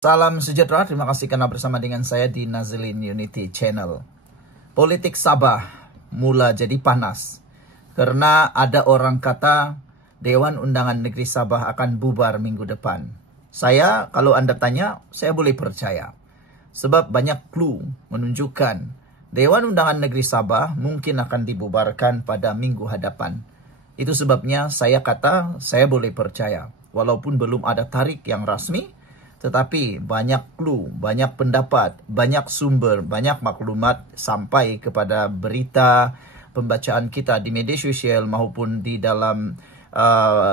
Salam sejahtera, terima kasih karena bersama dengan saya di Nazlin Unity Channel. Politik Sabah mula jadi panas karena ada orang kata Dewan Undangan Negeri Sabah akan bubar minggu depan. Saya, kalau Anda tanya, saya boleh percaya. Sebab banyak clue menunjukkan Dewan Undangan Negeri Sabah mungkin akan dibubarkan pada minggu hadapan. Itu sebabnya saya kata saya boleh percaya. Walaupun belum ada tarikh yang rasmi, tetapi banyak clue, banyak pendapat, banyak sumber, banyak maklumat sampai kepada berita pembacaan kita di media sosial maupun di dalam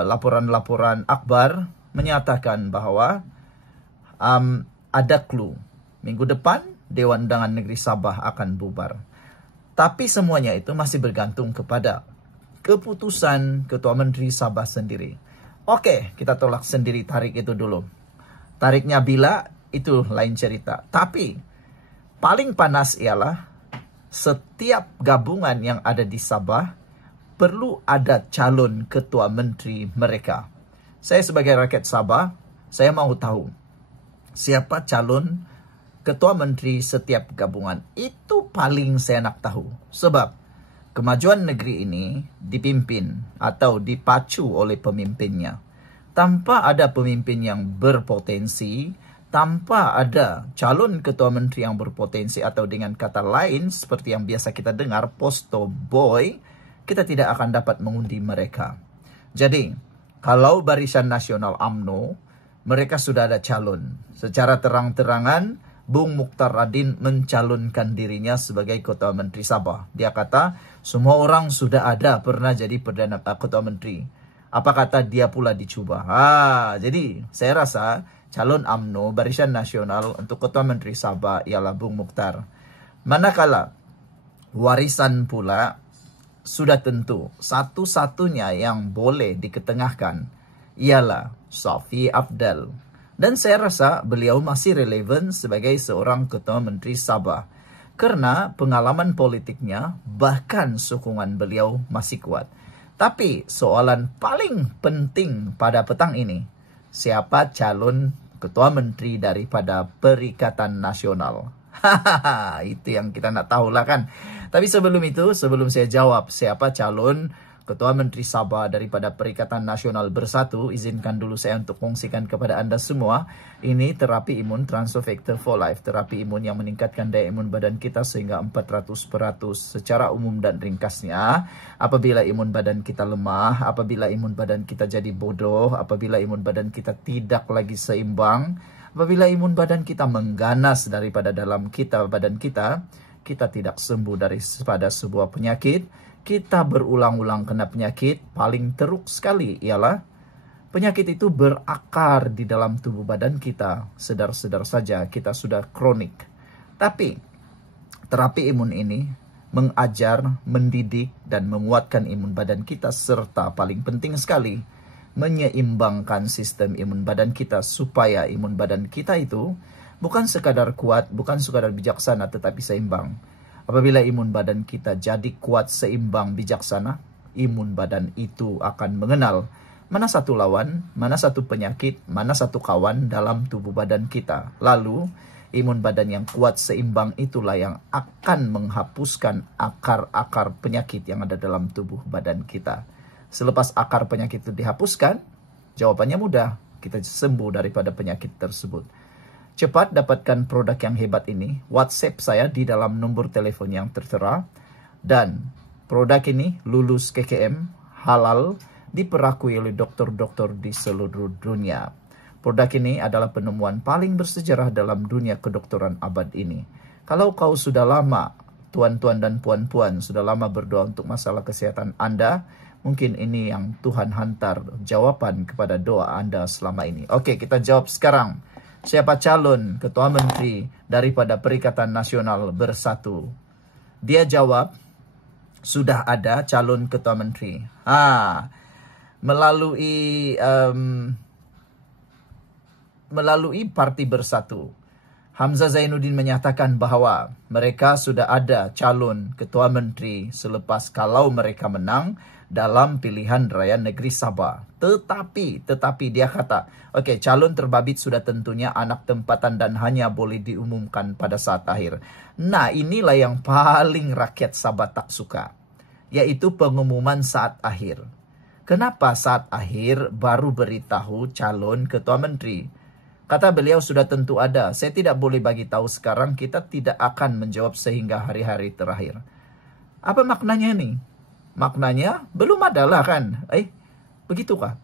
laporan-laporan akhbar menyatakan bahwa ada clue. Minggu depan Dewan Undangan Negeri Sabah akan bubar. Tapi semuanya itu masih bergantung kepada keputusan Ketua Menteri Sabah sendiri. Oke, kita tolak sendiri tarikh itu dulu. Tarikhnya bila, itu lain cerita. Tapi paling panas ialah setiap gabungan yang ada di Sabah perlu ada calon ketua menteri mereka. Saya sebagai rakyat Sabah, saya mau tahu siapa calon ketua menteri setiap gabungan. Itu paling saya nak tahu. Sebab kemajuan negeri ini dipimpin atau dipacu oleh pemimpinnya. Tanpa ada pemimpin yang berpotensi, tanpa ada calon ketua menteri yang berpotensi, atau dengan kata lain seperti yang biasa kita dengar, posto boy, kita tidak akan dapat mengundi mereka. Jadi, kalau Barisan Nasional UMNO, mereka sudah ada calon. Secara terang-terangan, Bung Mukhtar Radin mencalonkan dirinya sebagai Ketua Menteri Sabah. Dia kata, semua orang sudah ada pernah jadi Perdana Ketua Menteri. Apa kata dia pula dicuba? Jadi saya rasa calon UMNO Barisan Nasional untuk Ketua Menteri Sabah ialah Bung Mukhtar. Manakala warisan pula sudah tentu satu-satunya yang boleh diketengahkan ialah Shafie Apdal. Dan saya rasa beliau masih relevan sebagai seorang Ketua Menteri Sabah. Karena pengalaman politiknya bahkan sokongan beliau masih kuat. Tapi soalan paling penting pada petang ini, siapa calon ketua menteri daripada Perikatan Nasional? Itu yang kita nak tahu lah kan. Tapi sebelum itu, sebelum saya jawab siapa calon Ketua Menteri Sabah daripada Perikatan Nasional Bersatu, izinkan dulu saya untuk kongsikan kepada Anda semua. Ini terapi imun Transfer Factor for Life. Terapi imun yang meningkatkan daya imun badan kita sehingga 400% secara umum dan ringkasnya. Apabila imun badan kita lemah, apabila imun badan kita jadi bodoh, apabila imun badan kita tidak lagi seimbang, apabila imun badan kita mengganas daripada dalam badan kita, kita tidak sembuh daripada sebuah penyakit. Kita berulang-ulang kena penyakit, paling teruk sekali ialah penyakit itu berakar di dalam tubuh badan kita. Sedar-sedar saja kita sudah kronik. Tapi terapi imun ini mengajar, mendidik, dan menguatkan imun badan kita. Serta paling penting sekali, menyeimbangkan sistem imun badan kita supaya imun badan kita itu bukan sekadar kuat, bukan sekadar bijaksana, tetapi seimbang. Apabila imun badan kita jadi kuat, seimbang, bijaksana, imun badan itu akan mengenal mana satu lawan, mana satu penyakit, mana satu kawan dalam tubuh badan kita. Lalu, imun badan yang kuat, seimbang itulah yang akan menghapuskan akar-akar penyakit yang ada dalam tubuh badan kita. Selepas akar penyakit itu dihapuskan, jawabannya mudah, kita sembuh daripada penyakit tersebut. Cepat dapatkan produk yang hebat ini. WhatsApp saya di dalam nombor telepon yang tertera. Dan produk ini lulus KKM, halal, diperakui oleh dokter-dokter di seluruh dunia. Produk ini adalah penemuan paling bersejarah dalam dunia kedokteran abad ini. Kalau kau sudah lama, tuan-tuan dan puan-puan, sudah lama berdoa untuk masalah kesehatan Anda, mungkin ini yang Tuhan hantar jawaban kepada doa Anda selama ini. Oke, kita jawab sekarang. Siapa calon ketua menteri daripada Perikatan Nasional Bersatu? Dia jawab, sudah ada calon ketua menteri. Melalui Parti Bersatu. Hamzah Zainuddin menyatakan bahwa mereka sudah ada calon ketua menteri selepas kalau mereka menang dalam pilihan raya negeri Sabah. Tetapi dia kata, oke, calon terbabit sudah tentunya anak tempatan dan hanya boleh diumumkan pada saat akhir. Nah, inilah yang paling rakyat Sabah tak suka, yaitu pengumuman saat akhir. Kenapa saat akhir baru beritahu calon ketua menteri? Kata beliau sudah tentu ada. Saya tidak boleh bagi tahu sekarang, kita tidak akan menjawab sehingga hari-hari terakhir. Apa maknanya nih? Maknanya belum ada lah kan? Begitukah?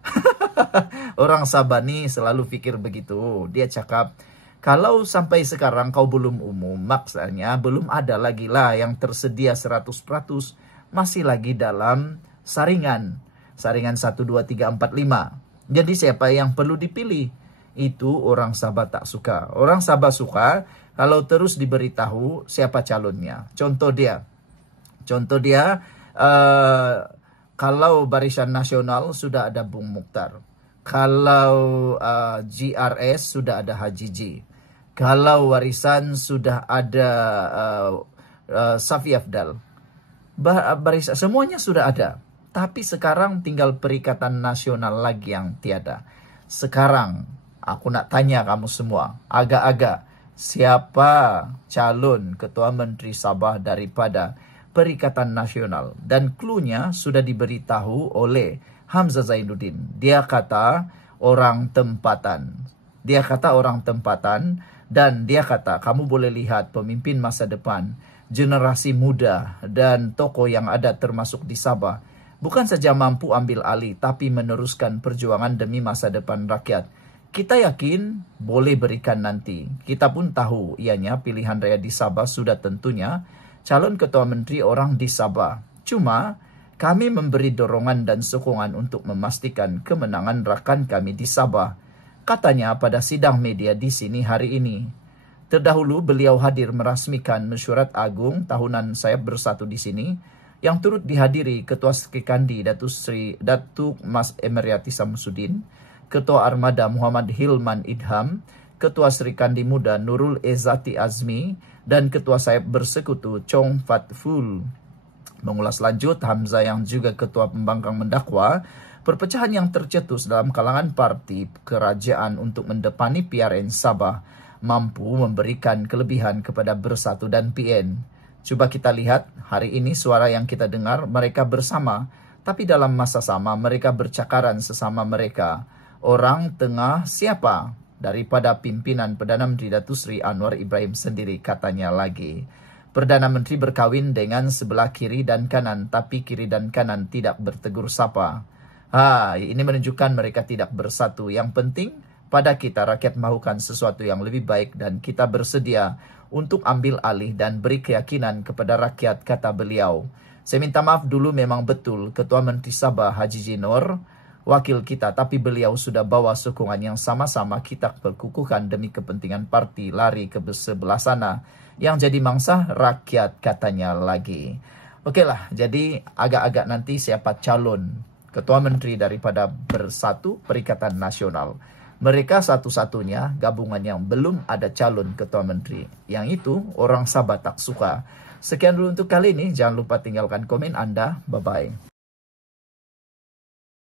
Orang Sabah nih selalu pikir begitu. Dia cakap, kalau sampai sekarang kau belum umum, maksudnya belum ada lagi lah yang tersedia 100%, masih lagi dalam saringan 1, 2, 3, 4, 5. Jadi siapa yang perlu dipilih? Itu orang Sabah tak suka. Orang Sabah suka kalau terus diberitahu siapa calonnya. Contoh dia, kalau Barisan Nasional sudah ada Bung Mukhtar. Kalau GRS sudah ada Haji G. Kalau Warisan sudah ada Safi Afdal. Barisan semuanya sudah ada. Tapi sekarang tinggal Perikatan Nasional lagi yang tiada. Sekarang aku nak tanya kamu semua, agak-agak siapa calon ketua menteri Sabah daripada Perikatan Nasional? Dan cluenya sudah diberitahu oleh Hamzah Zainuddin. Dia kata orang tempatan. Dan dia kata kamu boleh lihat pemimpin masa depan, generasi muda dan tokoh yang ada termasuk di Sabah bukan saja mampu ambil alih, tapi meneruskan perjuangan demi masa depan rakyat. Kita yakin boleh berikan nanti. Kita pun tahu ianya pilihan raya di Sabah sudah tentunya calon ketua menteri orang di Sabah. Cuma kami memberi dorongan dan sokongan untuk memastikan kemenangan rakan kami di Sabah. Katanya pada sidang media di sini hari ini. Terdahulu beliau hadir merasmikan mesyuarat agung tahunan Sayap Bersatu di sini, yang turut dihadiri Ketua Sekikandi Datuk Mas Emeriati Samsudin, Ketua Armada Muhammad Hilman Idham, Ketua Serikandi Muda Nurul Ezati Azmi, dan Ketua Sayap Bersekutu Chong Fat Ful. Mengulas lanjut, Hamzah yang juga Ketua Pembangkang mendakwa, perpecahan yang tercetus dalam kalangan parti kerajaan untuk mendepani PRN Sabah mampu memberikan kelebihan kepada Bersatu dan PN. Coba kita lihat, hari ini suara yang kita dengar, mereka bersama, tapi dalam masa sama mereka bercakaran sesama mereka. Orang tengah siapa? Daripada pimpinan Perdana Menteri Datuk Seri Anwar Ibrahim sendiri, katanya lagi. Perdana Menteri berkahwin dengan sebelah kiri dan kanan, tapi kiri dan kanan tidak bertegur sapa. Ini menunjukkan mereka tidak bersatu. Yang penting pada kita rakyat melakukan sesuatu yang lebih baik dan kita bersedia untuk ambil alih dan beri keyakinan kepada rakyat, kata beliau. Saya minta maaf dulu, memang betul Ketua Menteri Sabah Haji Jinor wakil kita, tapi beliau sudah bawa sokongan yang sama-sama kita perkukuhkan demi kepentingan parti lari ke sebelah sana yang jadi mangsa rakyat, katanya lagi. Okeylah, jadi agak-agak nanti siapa calon Ketua Menteri daripada Bersatu Perikatan Nasional. Mereka satu-satunya gabungan yang belum ada calon ketua menteri. Yang itu orang Sabah tak suka. Sekian dulu untuk kali ini. Jangan lupa tinggalkan komen Anda. Bye-bye.